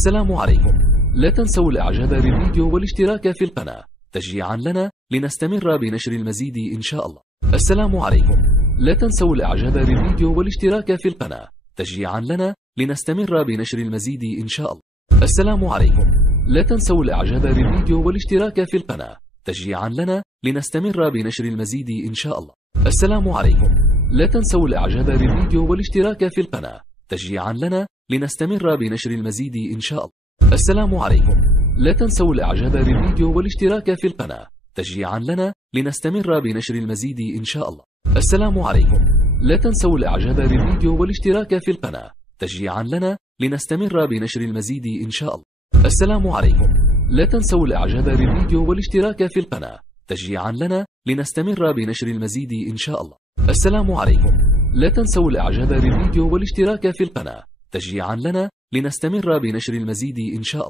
السلام عليكم. لا تنسوا الاعجاب بالفيديو والاشتراك في القناة تشجيعا لنا لنستمر بنشر المزيد إن شاء الله. السلام عليكم. لا تنسوا الاعجاب بالفيديو والاشتراك في القناة تشجيعا لنا لنستمر بنشر المزيد إن شاء الله. السلام عليكم. لا تنسوا الاعجاب بالفيديو والاشتراك في القناة تشجيعا لنا لنستمر بنشر المزيد إن شاء الله. السلام عليكم. لا تنسوا الاعجاب بالفيديو والاشتراك في القناة تشجيعا لنا لنستمر بنشر المزيد إن شاء الله. السلام عليكم. لا تنسوا الاعجاب بالفيديو والاشتراك في القناة تشجيعا لنا لنستمر بنشر المزيد إن شاء الله. السلام عليكم. لا تنسوا الاعجاب بالفيديو والاشتراك في القناة تشجيعا لنا لنستمر بنشر المزيد إن شاء الله. السلام عليكم. لا تنسوا الاعجاب بالفيديو والاشتراك في القناة تشجيعا لنا لنستمر بنشر المزيد إن شاء الله. السلام عليكم. لا تنسوا الاعجاب بالفيديو والاشتراك في القناة تشجيعا لنا لنستمر بنشر المزيد إن شاء الله.